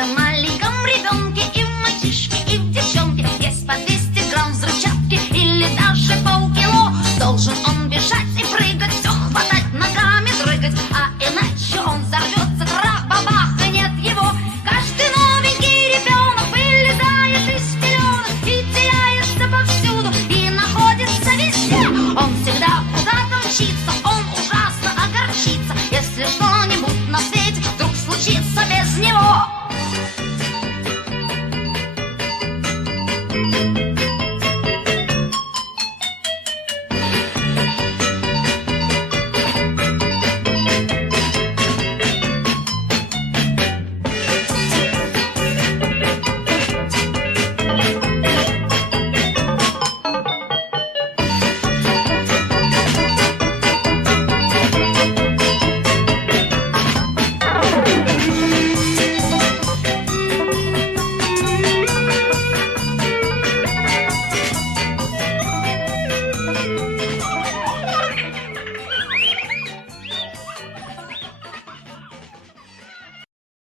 каждом маленьком ребенке и в мальчишке, и в девчонке есть по 200 грамм взрывчатки или даже полкило. Должен он бежать и прыгать, все хватать, ногами дрыгать, а иначе он взорвется, тра-бабах, и нет его. Каждый новенький ребенок вылезает из пеленок и теряется повсюду, и находится везде. Он всегда куда-то мчится, он ужасно огорчится, если что-нибудь на свете вдруг случится без него.